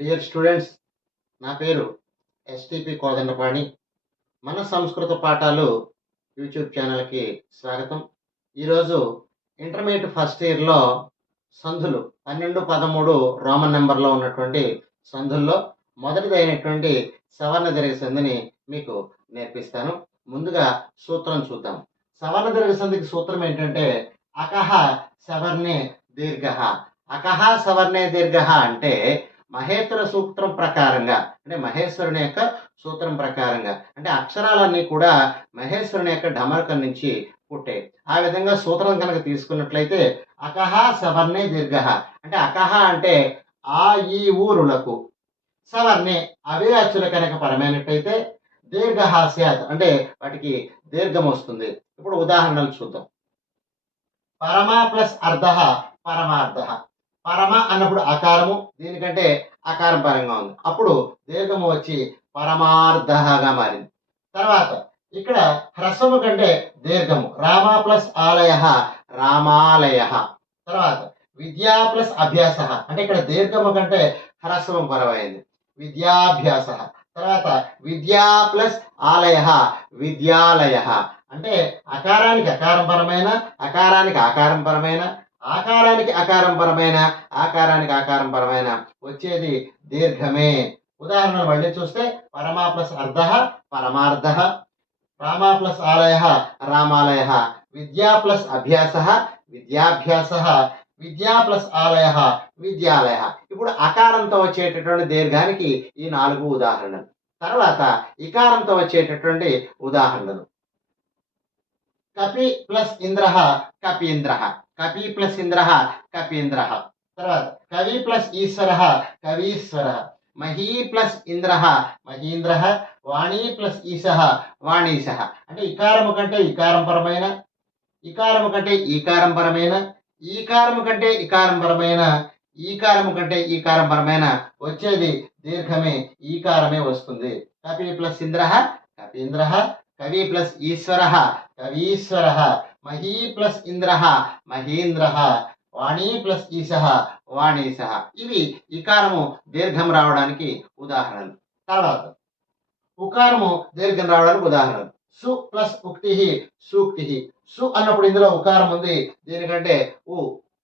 Dear students, నా పేరు STP Kodandapani. మన సంస్కృత పాఠాలు యూట్యూబ్ ఛానల్కి స్వాగతం. ఈరోజు ఇంటర్మీడియట్ ఫస్ట్ ఇయర్లో సంధులు 12, 13 రోమన్ నెంబర్లో ఉన్నటువంటి సంధుల్లో మొదటిదైనటువంటి సవర్ణ దీర్ఘ సంధిని మీకు నేర్పిస్తాను. ముందుగా సూత్రం చూద్దాం. సవర్ణ దీర్ఘ సంధికి సూత్రం ఏంటంటే అకహ సవర్ణే దీర్ఘ. అకహ సవర్ణే దీర్ఘ అంటే మహేశ్వర సూత్రం ప్రకారంగా, అంటే మహేశ్వరుని యొక్క సూత్రం ప్రకారంగా, అంటే అక్షరాలన్నీ కూడా మహేశ్వరుని యొక్క ఢమరకం నుంచి పుట్టే. ఆ విధంగా సూత్రం కనుక తీసుకున్నట్లయితే అకహ సవర్ణే దీర్ఘ అంటే అకహ అంటే ఆ ఈ ఊరులకు, సవర్ణే అవే అచ్చులు కనుక పరమైనట్టయితే దీర్ఘ స్యాత్ అంటే వాటికి దీర్ఘం వస్తుంది. ఇప్పుడు ఉదాహరణలు చూద్దాం. పరమ ప్లస్ అర్ధ పరమార్ధ. పరమ అన్నప్పుడు అకారము, దీనికంటే అకారం పరంగా ఉంది, అప్పుడు దీర్ఘము వచ్చి పరమార్ధగా మారింది. తర్వాత ఇక్కడ హ్రస్వము కంటే దీర్ఘము, రామ ప్లస్ ఆలయ రామాలయ. తర్వాత విద్యా ప్లస్ అభ్యాస అంటే ఇక్కడ దీర్ఘము కంటే హ్రస్వము పరమైంది, విద్యాభ్యాస. తర్వాత విద్యా ప్లస్ ఆలయ విద్యాలయ. అంటే అకారానికి అకారం పరమైన, అకారానికి ఆకారం పరమైన, ఆకారానికి ఆకారం పరమైన, ఆకారానికి ఆకారం పరమైన వచ్చేది దీర్ఘమే. ఉదాహరణలు మళ్ళీ చూస్తే పరమ ప్లస్ అర్ధ పరమార్ధ, రామ ప్లస్ ఆలయ రామాలయ, విద్యా ప్లస్ అభ్యాస విద్యాభ్యాస, విద్యా ప్లస్ ఆలయ విద్యాలయ. ఇప్పుడు అకారంతో వచ్చేటటువంటి దీర్ఘానికి ఈ 4 ఉదాహరణలు. తర్వాత ఇకారంతో వచ్చేటటువంటి ఉదాహరణలు. కపి ప్లస్ ఇంద్ర కపీంద్ర, కపి ప్లస్ ఇంద్ర కపీంద్ర. తర్వాత కవి ప్లస్ ఈశ్వర కవీశ్వర, మహీ ప్లస్ ఇంద్ర మహీంద్ర, వాణి ప్లస్ ఈశ వాణీశ. అంటే ఇకారము కంటే ఇకారం పరమైన, ఇకారము కంటే ఈకారం పరమైన, ఈకారము కంటే ఇకారం పరమైన, ఈకారము కంటే ఈకారం పరమైన వచ్చేది దీర్ఘమే, ఈకారమే వస్తుంది. కపి ప్లస్ ఇంద్ర కపీంద్ర, కవి ప్లస్ ఈశ్వర కవీశ్వర, మహీ ప్లస్ ఇంద్ర మహీంద్ర, వాణి ప్లస్ ఈశ వాణీశ. ఇవి ఇకారము దీర్ఘం రావడానికి ఉదాహరణలు. తర్వాత ఉకారము దీర్ఘం రావడానికి ఉదాహరణలు. సు ప్లస్ ఉక్తి సూక్తి. సు అన్నప్పుడు ఇందులో ఉకారం ఉంది, దీనికంటే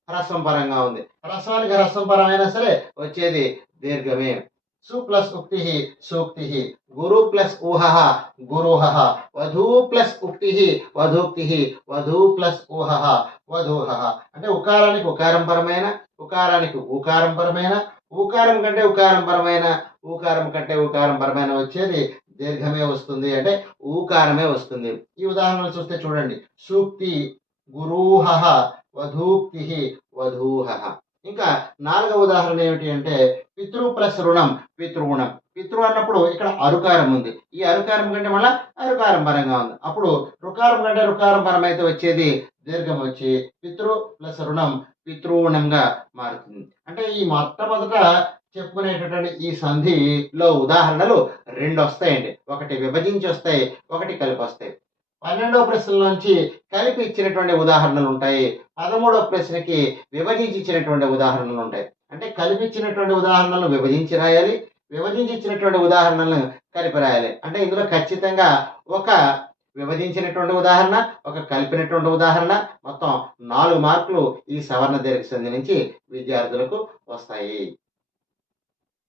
హ్రస్వం పరంగా ఉంది, హ్రస్వానికి హ్రస్వం పరమైనా సరే వచ్చేది దీర్ఘమే. సు ప్లస్ ఉక్తి సూక్తి, గురు ప్లస్ ఊహ గురుహ, వధూ ప్లస్ ఉక్తి వధూక్తి, వధూ ప్లస్ ఊహ వధూహ. అంటే ఉకారానికి ఉకారం పరమైన, ఉకారానికి ఊకారం పరమైన, ఊకారం కంటే ఉకారం పరమైన, ఊకారం కంటే ఊకారం పరమైన వచ్చేది దీర్ఘమే వస్తుంది, అంటే ఊకారమే వస్తుంది. ఈ ఉదాహరణలు చూస్తే చూడండి. సూక్తి గురూహ, వధూక్తి వధూహ. ఇంకా 4వ ఉదాహరణ ఏమిటి అంటే పితృ ప్లస్ రుణం పితృగుణం. పితృ అన్నప్పుడు ఇక్కడ అరుకారం ఉంది, ఈ అరుకారం కంటే మళ్ళీ అరుకారం పరంగా ఉంది, అప్పుడు రుకారం కంటే రుకారం పరం అయితే వచ్చేది దీర్ఘం వచ్చి పితృ ప్లస్ రుణం పితృగుణంగా మారుతుంది. అంటే ఈ మొట్టమొదట చెప్పుకునేటటువంటి ఈ సంధిలో ఉదాహరణలు 2 వస్తాయండి. ఒకటి విభజించి వస్తాయి, ఒకటి కలిపి వస్తాయి. 12వ ప్రశ్నలోంచి కలిపి ఇచ్చినటువంటి ఉదాహరణలు ఉంటాయి, 13వ ప్రశ్నకి విభజించి ఇచ్చినటువంటి ఉదాహరణలు ఉంటాయి. అంటే కలిపి ఇచ్చినటువంటి ఉదాహరణలను విభజించి రాయాలి, విభజించి ఇచ్చినటువంటి ఉదాహరణలను కలిపి రాయాలి. అంటే ఇందులో ఖచ్చితంగా ఒక విభజించినటువంటి ఉదాహరణ, ఒక కలిపినటువంటి ఉదాహరణ, మొత్తం 4 మార్కులు ఈ సవర్ణ దీర్ఘ సంధి నుంచి విద్యార్థులకు వస్తాయి.